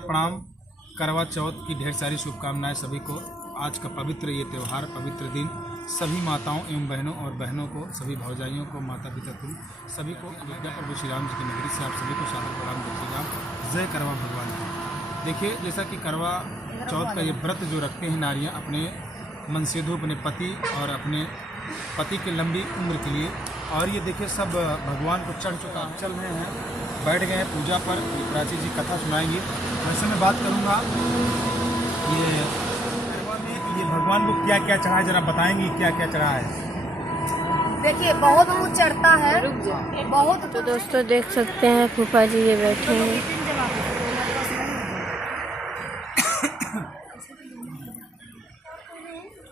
प्रणाम। करवा चौथ की ढेर सारी शुभकामनाएं सभी को। आज का पवित्र ये त्यौहार, पवित्र दिन सभी माताओं एवं बहनों और बहनों को, सभी भौजाइयों को, माता पिता तुम सभी को अयोध्या प्रभु श्री राम जी की नगरी से आप सभी को सादर प्रणाम देते राम। जय करवा भगवान की। देखिए, जैसा कि करवा चौथ का ये व्रत जो रखते हैं नारियाँ अपने मनसेधु, अपने पति और अपने पति की लंबी उम्र के लिए, और ये देखिए सब भगवान को चढ़ चुका, चल रहे हैं, बैठ गए हैं पूजा पर। प्राची जी कथा सुनाएंगी। वैसे मैं बात करूंगा ये भगवान को क्या क्या चढ़ा है, जरा बताएंगी क्या क्या चढ़ा है। देखिए बहुत कुछ चढ़ता है, बहुत। तो दोस्तों देख सकते हैं फूफा जी ये बैठे हैं।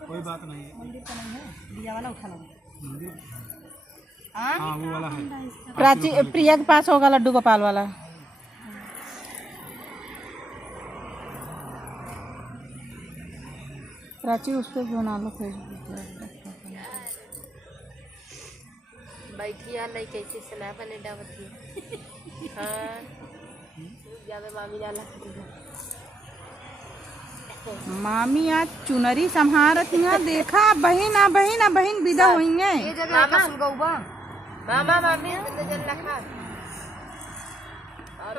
कोई बात नहीं है, मंदिर का नहीं है, दिया वाला उठा लो। मंदिर हाँ वो वाला है। प्राची प्रिया के पास होगा लड्डू गोपाल वाला। प्राची उस पर बना लो फेसबुक पे। बैठी यार नहीं कैसे स्नैप ने डालती हाँ ज्यादा मामी डाला। मामी आज चुनरी संभारत यहाँ देखा। बहन विदा हुई है। ये जगह का सुगौबा मामा मामी जल रखा और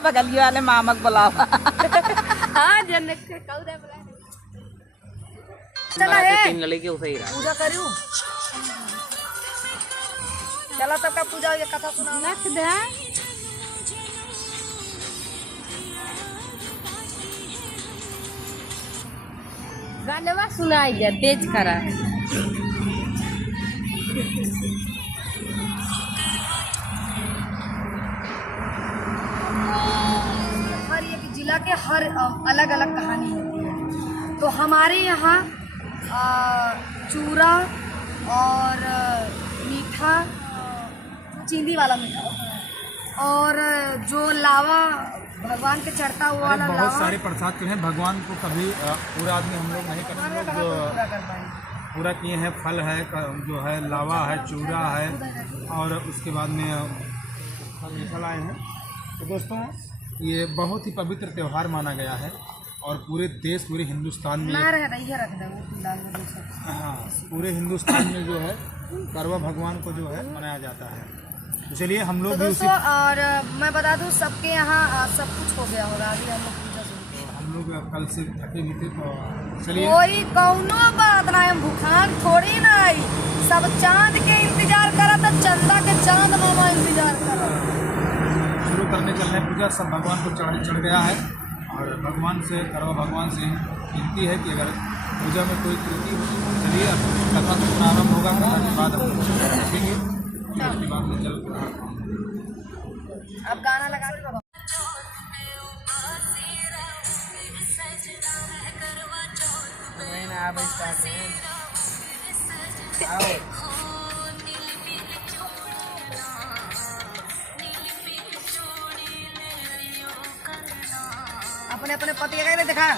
बगलिया वाले मामा को बुलावा। हाँ जन्नत के कौदा बुला चला है तीन लड़के उसे ही रहा पूजा करूं। चला सबका पूजा ये कथा सुना रख दे। गानवा सुनाई जा तेज करा। हर एक जिला के हर अलग अलग कहानी होती है। तो हमारे यहाँ चूरा और मीठा, चीनी वाला मीठा, और जो लावा भगवान के चढ़ता वो वाला बहुत लावा। सारे प्रसाद के हैं भगवान को। कभी पूरा आदमी हम लोग नहीं करते, हम लोग पूरा किए हैं। फल है, जो है लावा है, चूरा है, और उसके बाद में फल आए हैं। तो दोस्तों ये बहुत ही पवित्र त्यौहार माना गया है और पूरे देश, पूरे हिंदुस्तान में, हाँ पूरे हिंदुस्तान में जो है करवा भगवान को जो है मनाया जाता है। तो चलिए हम लोग तो भी दोस्तों, और मैं बता दूं सबके यहाँ सब कुछ हो गया होगा। अभी हम लोग पूजा शुरू किए। हम लोग कल से थके भी थे, तो चलिए। कोई कौनो बात ना, हम भूखान थोड़ी ना आई। सब चांद के इंतजार करा था, चंदा के चांद मामा इंतजार करा। शुरू करने चल रहे हैं पूजा। सब भगवान को चढ़ गया है और भगवान से, करवा भगवान से विनती है कि अगर पूजा में कोई त्रुटि हो, चलिए अब कथा से प्रारंभ होगा। कथा के बाद हम देखेंगे, उसके बाद में चल अब गाना लगा के अपने अपने पति का देखा।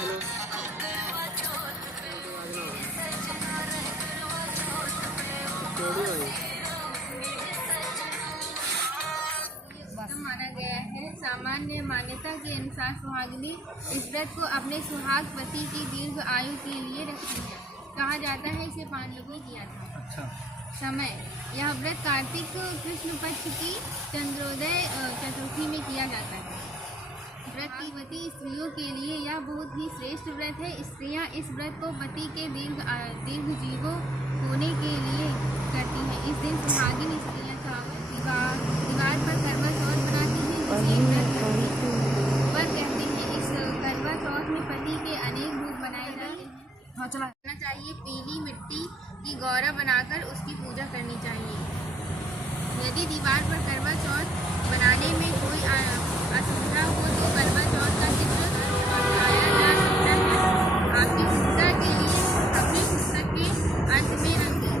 माना गया है। सामान्य मान्यता के अनुसार सुहागिनी इस व्रत को अपने सुहाग पति की दीर्घ आयु के लिए रखती है। कहा जाता है इसे पांडवों ने किया था। अच्छा। समय, यह व्रत कार्तिक कृष्ण पक्ष की चंद्रोदय चतुर्थी में किया जाता है। व्रतवती स्त्रियों के लिए यह बहुत ही श्रेष्ठ व्रत है। स्त्रियां इस व्रत को पति के दीर्घ जीवों होने के लिए करती हैं। इस दिन सुहागिन स्त्रियां दीवार पर करवा चौथ बनाती हैं, जिसे व्रत कहते हैं। इस करवा चौथ में पति के अनेक रूप बनाए जाते हैं। हाँ चला। करना चाहिए, पीली मिट्टी की गौरा बनाकर उसकी पूजा करनी चाहिए। यदि दीवार पर करवा चौथ बनाने में कोई असुविधा हो तो करवा चौथ का चित्र बनाया जा सकता है। आपकी सुविधा के लिए अपने पुस्तक के अंत में रखें।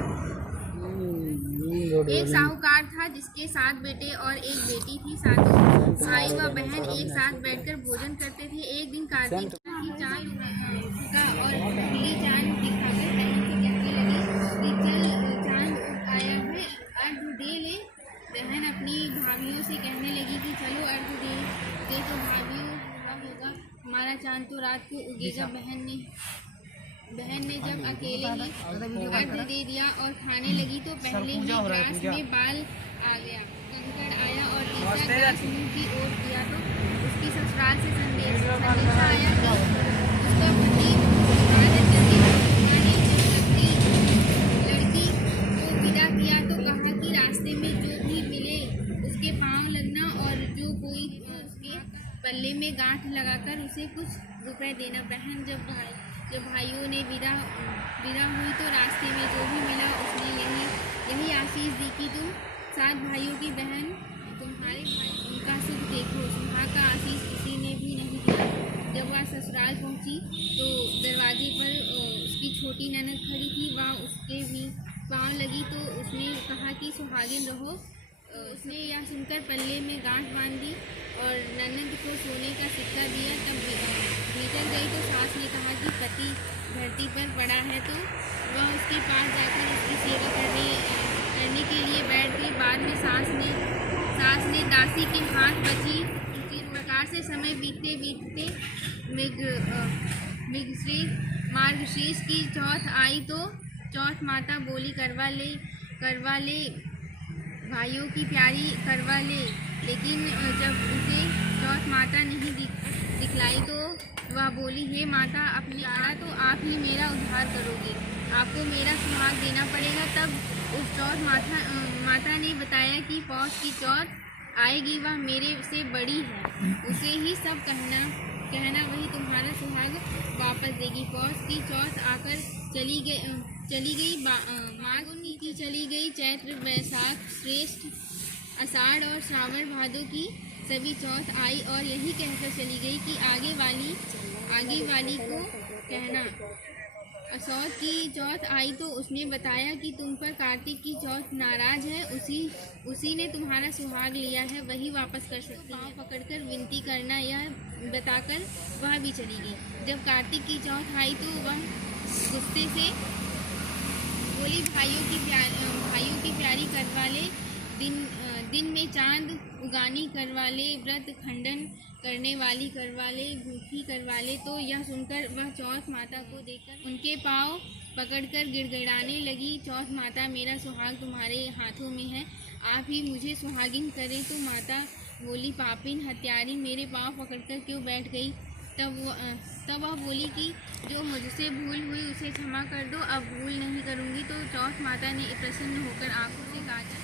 एक साहूकार था जिसके 7 बेटे और 1 बेटी थी। सातों भाई व बहन एक साथ बैठकर भोजन करते थे। एक दिन कार्तिक की चांद उगा और पीली चांद दिखाकर बहन से कहने लगी कि चल चांद आया है, अर्घ दे ले। बहन अपनी भाभियों से कहने लगी कि चलो अर्घ दे। तो भाभियों तुम्हारा चांद तो रात को उगेगा। बहन ने जब अकेले ही अर्घ दे दिया और खाने लगी तो पहले ही ग्रास में बाल आ गया, कंकड़ आया और तीसरा ग्रास मुंह की ओर दिया तो उसकी ससुराल से संदेशा आया कि उसका पति इबादत करके लड़की को विदा किया तो कहा कि रास्ते में जो भी मिले उसके पाँव लगना और जो कोई उसके पल्ले में गांठ लगाकर उसे कुछ रुपए देना। बहन जब भाइयों ने विदा हुई तो रास्ते में जो भी मिला उसने यही आशीष दी कि तुम 7 भाइयों की बहन तुम्हारे भाई उनका सुख देखो। सुहा का आशीष किसी ने भी नहीं दिया। जब वह ससुराल पहुंची तो दरवाजे पर उसकी छोटी ननद खड़ी थी, वह उसके भी पाँव लगी तो उसने कहा कि सुहागिन रहो। उसने यह सुनकर पल्ले में गांठ बांध दी और ननद को सोने का सिक्का दिया। तब भीतर गई तो सास ने कहा कि पति धरती पर पड़ा है तो वह उसके पास जाकर उसकी सेवा करने के लिए बैठ गई। बाद में सास ने दासी के हाथ बची। इस प्रकार से समय बीतते मार्गशीर्ष की चौथ आई तो चौथ माता बोली करवा ले भाइयों की प्यारी करवा ले। लेकिन जब उसे चौथ माता नहीं दिखलाई तो वह बोली, हे माता अपने आना तो आप ही मेरा उद्धार करोगे, आपको मेरा सुहाग देना पड़ेगा। तब उस चौथ माता ने बताया कि पौष की चौथ आएगी, वह मेरे से बड़ी है, उसे ही सब कहना वही तुम्हारा सुहाग वापस देगी। पौष की चौथ आकर चली गई माघ की चली गई। चैत्र वैशाख श्रेष्ठ आषाढ़ और श्रावण भादों की सभी चौथ आई और यही कहकर चली गई कि आगे वाली को कहना। असौत की चौथ आई तो उसने बताया कि तुम पर कार्तिक की चौथ नाराज है, उसी ने तुम्हारा सुहाग लिया है, वही वापस कर सकती है। पकड़कर विनती करना यह बताकर वह भी चली गई। जब कार्तिक की चौथ आई तो वह गुस्से से बोली, भाइयों की प्यारी करवा ले, दिन में चांद उगानी करवा ले, व्रत खंडन करने वाली करवा ले, भूखी करवा ले। तो यह सुनकर वह चौथ माता को देखकर उनके पाँव पकड़कर गिड़गिड़ाने लगी। चौथ माता, मेरा सुहाग तुम्हारे हाथों में है, आप ही मुझे सुहागिन करें। तो माता बोली, पापिन हत्यारी, मेरे पाँव पकड़कर क्यों बैठ गई? तब वह बोली कि जो मुझसे भूल हुई उसे क्षमा कर दो, अब भूल नहीं करूँगी। तो चौथ माता ने प्रसन्न होकर आंखों से काजल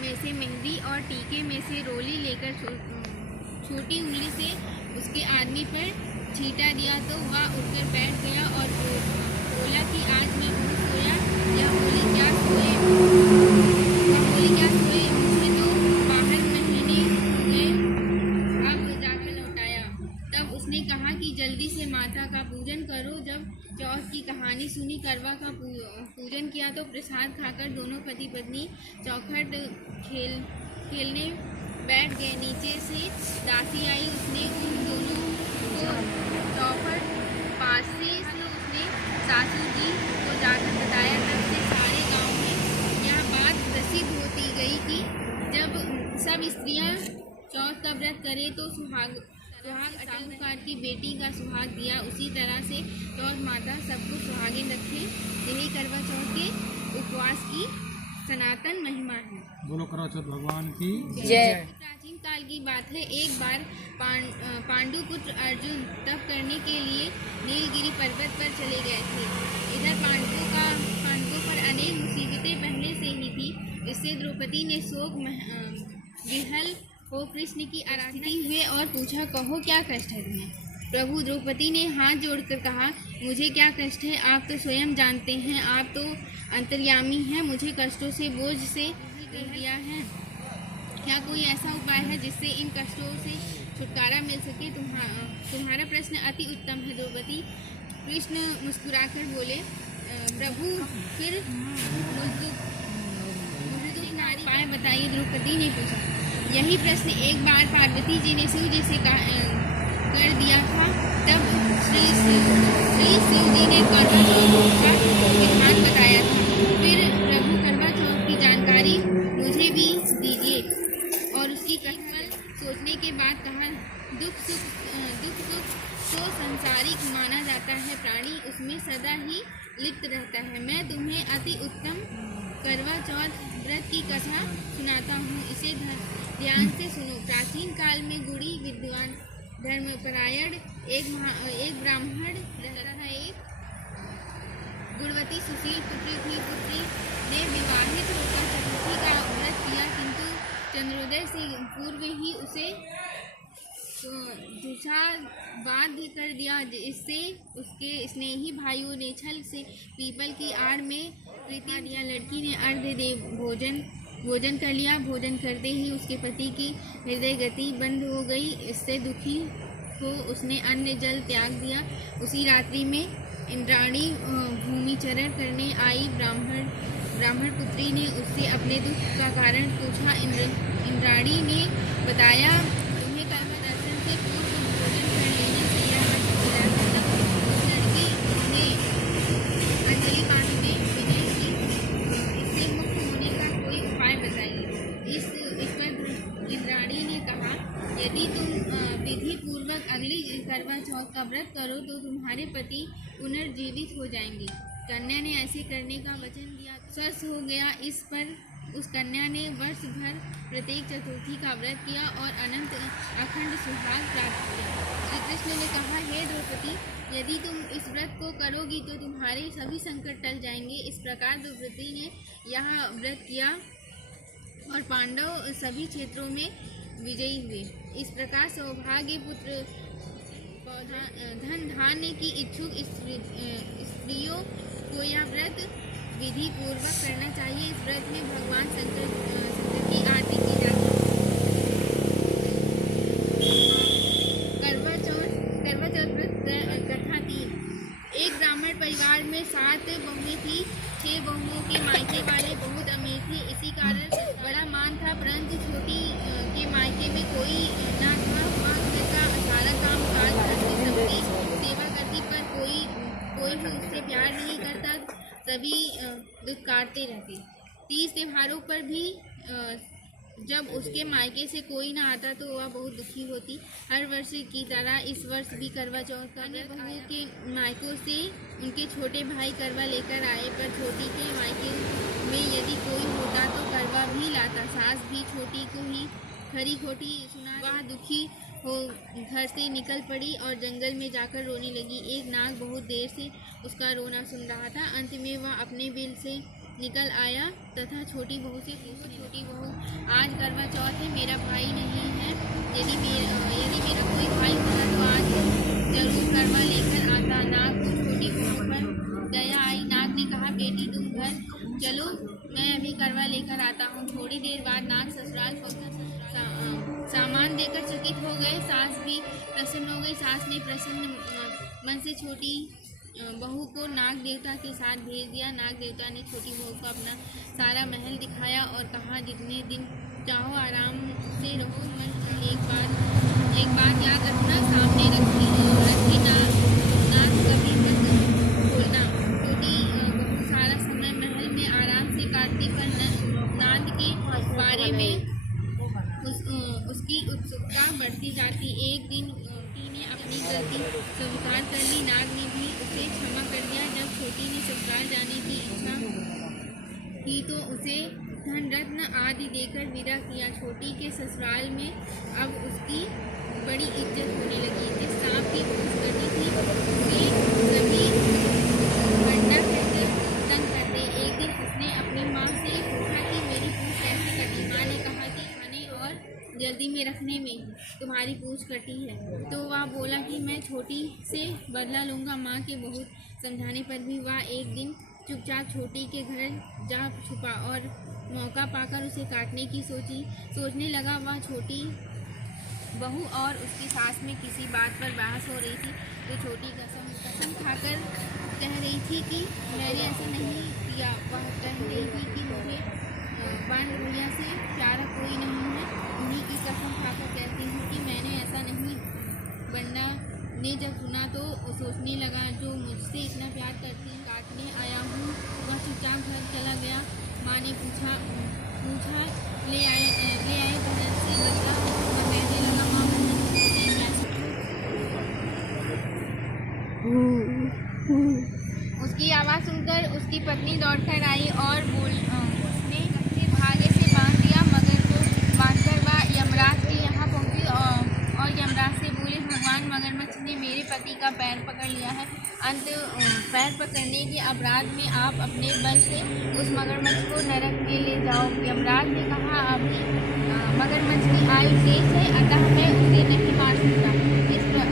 में से मेहंदी और टीके में से रोली लेकर छोटी उंगली से उसके आदमी पर छींटा दिया तो वह उठकर बैठ गया और बोला कि आज मैं बहुत सोया। यह बोली, क्या सोए? मुझे तो बाहर महीने हुए, अब जाकर लौटाया। तब उसने कहा कि जल्दी से माता का पूजन करो। जब चौथ की कहानी सुनी, करवा का पूजन किया तो प्रसाद खाकर दोनों पति पत्नी चौखट खेलने बैठ गए। नीचे से दासी आई, उसने उन दोनों को चौखट पास से उसने सासू जी को जाकर बताया। तब से सारे गांव में यह बात प्रसिद्ध होती गई कि जब सब स्त्रियां चौथ का व्रत करें तो सुहाग साहूकार की बेटी का सुहाग दिया। उसी तरह से चौथ माता सबको सुहागिन रखे। यही करवा चौथ के उपवास की सनातन महिमा है। बोलो करवा चौथ भगवान की जय। प्राचीन काल की बात है, एक बार पांडुपुत्र अर्जुन तप करने के लिए नीलगिरी पर्वत पर चले गए थे। इधर पांडवों पर अनेक मुसीबतें पहले से ही थी। इससे द्रौपदी ने शोक विहल हो कृष्ण की आराधना हुए और पूछा, कहो क्या कष्ट है तुम्हें? प्रभु, द्रौपदी ने हाथ जोड़कर कहा, मुझे क्या कष्ट है, आप तो स्वयं जानते हैं, आप तो अंतर्यामी हैं, मुझे कष्टों से बोझ से कर दिया है। क्या कोई ऐसा उपाय है जिससे इन कष्टों से छुटकारा मिल सके? तुम्हारा प्रश्न अति उत्तम है द्रौपदी। कृष्ण मुस्कुराकर बोले, प्रभु फिर मुझे उपाय बताइए। द्रौपदी ने पूछा। यही प्रश्न एक बार पार्वती जी ने शिव जी से कर दिया था। तब श्री शिव जी ने करवा चौथ का विधान बताया था। फिर प्रभु करवा चौथ की जानकारी मुझे भी दीजिए। और उसकी कथा सोचने के बाद कहा, दुख सुख तो जो संसारिक माना जाता है प्राणी उसमें सदा ही लिप्त रहता है। मैं तुम्हें अति उत्तम करवा चौथ व्रत की कथा सुनाता हूँ, इसे ध्यान से सुनो। प्राचीन काल में गुणी विद्वान धर्मपरायण एक ब्राह्मण रहता था। एक गुणवती सुशील पुत्री थी। पुत्री ने विवाहित होकर चतुर्थी का व्रत किया, किंतु चंद्रोदय से पूर्व ही उसे दूसरा बाध्य कर दिया, जिससे उसके स्नेही भाइयों ने छल से पीपल की आड़ में प्रीति दिया। लड़की ने अर्घ दे भोजन कर लिया। भोजन करते ही उसके पति की हृदय गति बंद हो गई। इससे दुखी हो उसने अन्न जल त्याग दिया। उसी रात्रि में इंद्राणी भूमिचरण करने आई। ब्राह्मण पुत्री ने उससे अपने दुख का कारण पूछा। इंद्राणी ने बताया, तुम्हें कर्म दर्शन से पूर्व भोजन कर लेना चाहिए। उस लड़की ने अंजलि बांधने विनय की, इससे मुक्त होने का कोई उपाय बताइए। इस पर इंद्राणी ने कहा, यदि तुम विधि पूर्वक अगली करवा चौथ का व्रत करो तो तुम्हारे पति पुनर्जीवित हो जाएंगे। कन्या ने ऐसे करने का वचन दिया, स्वस्थ हो गया। इस पर उस कन्या ने वर्ष भर प्रत्येक चतुर्थी का व्रत किया और अनंत अखंड सुहाग प्राप्त किया। श्री कृष्ण ने कहा, हे द्रौपदी, यदि तुम इस व्रत को करोगी तो तुम्हारे सभी संकट टल जाएंगे। इस प्रकार द्रौपदी ने यह व्रत किया और पांडव सभी क्षेत्रों में विजयी हुए। इस प्रकार सौभाग्य पुत्र धन धान्य की इच्छुक स्त्रियों को यह व्रत विधि पूर्वक करना चाहिए। इस व्रत में भगवान शंकर की आरती की जाती है। करवा चौथ व्रत कथा 3। एक ब्राह्मण परिवार में 7 बहुएं थी। 6 बहुओं के मायके वाले बहुत अमीर थे, इसी कारण बड़ा मान था। परंतु छोटी के मायके में कोई न था। वह घर का सारा काम काज करती, सबकी सेवा करती, पर कोई भी उससे प्यार नहीं करता। सभी दुत्कारते रहते। 30 त्योहारों पर भी जब उसके मायके से कोई ना आता तो वह बहुत दुखी होती। हर वर्ष की तरह इस वर्ष भी करवा चौथ का व्रत बहू के मायकों से उनके छोटे भाई करवा लेकर आए, पर छोटी के मायके में यदि कोई होता तो करवा भी लाता। सास भी छोटी को ही खरी खोटी सुना। वह दुखी हो घर से निकल पड़ी और जंगल में जाकर रोने लगी। एक नाग बहुत देर से उसका रोना सुन रहा था। अंत में वह अपने बिल से निकल आया तथा छोटी बहू से पूछा, छोटी बहू, आज करवा चौथ है, मेरा भाई नहीं है। यदि मेरा कोई भाई होता तो आज जरूर करवा लेकर आता। नाग को छोटी बहू पर दया आई। नाग ने कहा, बेटी तुम घर चलो, मैं अभी करवा लेकर आता हूँ। थोड़ी देर बाद नाग ससुराल पहुँचा। सामान देकर चकित हो गए। सास भी प्रसन्न हो गई। सास ने प्रसन्न मन से छोटी बहू को नाग देवता के साथ भेज दिया। नाग देवता ने छोटी बहू को अपना सारा महल दिखाया और कहा, जितने दिन चाहो आराम से रहो, मन एक बात याद रखना, सामने रखी नाग कभी मत खोलना। छोटी बहू सारा समय महल में आराम से काटती, पर नाग के बारे में उसकी उत्सुकता बढ़ती जाती। एक दिन ने अपनी गलती स्वीकार कर ली। नाग ने भी उसे क्षमा कर दिया। जब छोटी ने ससुराल जाने की इच्छा की तो उसे धन रत्न आदि देकर विदा किया। छोटी के ससुराल में अब उसकी बड़ी इज्जत होने लगी। जिस सांप की पूछ करनी थी उसे सभी गंडा कहकर तंग करते। एक दिन उसने अपनी माँ से पूछा कि मेरी पूछ कैसे कटी। माँ ने कहा कि खाने और जल्दी में रखने में तुम्हारी पूछ कटी है। तो वह बोला कि मैं छोटी से बदला लूँगा। माँ के बहुत समझाने पर भी वह एक दिन चुपचाप छोटी के घर जा छुपा और मौका पाकर उसे काटने की सोचने लगा। वह छोटी बहू और उसकी सास में किसी बात पर बहस हो रही थी तो छोटी कसम खाकर कह रही थी कि मैंने ऐसा नहीं किया। वह कह रही थी कि मुझे बाण भैया से प्यारा कोई नहीं है। उन्हीं की कसम खाकर कहती हूँ कि मैंने ऐसा नहीं। बंडा ने जब सुना तो सोचने लगा, जो मुझसे इतना प्यार करती काटने आया हूँ। वह चुपचाप घर चला गया। माँ ने पूछा ले आए बहन से बदला। मैं कहने लगा, माँ बहन उसकी आवाज़ सुनकर उसकी पत्नी दौड़कर आई और उसने उसके धागे से बांध दिया। मगर को बांधकर वह यमराज के यहाँ पहुँची और यमराज से बोले, भगवान मगरमच्छ ने मेरे पति का पैर पकड़ लिया है। पैर पकड़ने के अपराध में आप अपने बल से उस मगरमच्छ को नरक में ले जाओ। यमराज ने कहा, अभी मगरमच्छ की आयु शेष है, अतः मैं उसे नहीं मार सकता। इस पर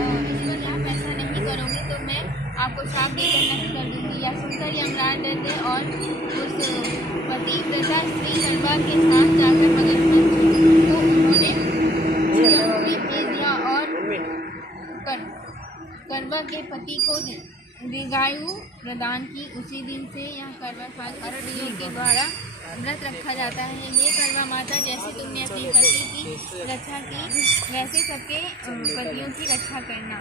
आप ऐसा नहीं करोगे तो मैं आपको श्राप देकर नष्ट कर दूंगी। यह सुनकर यमराज डर गए और उस पतिव्रता स्त्री करवा के साथ जाकर मगरमच्छ को उन्होंने भेज दिया और करवा के पति को दीर्घायु प्रदान की। उसी दिन से यह करवा देवी के द्वारा व्रत रखा जाता है। ये करवा माता, जैसे तुमने अपने पति की रक्षा की, वैसे सबके पतियों की रक्षा करना।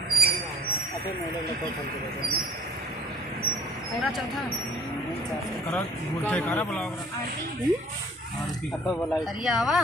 पूरा चौथा करा बोलते करा बुलाओ आरती आरती हरिया आवा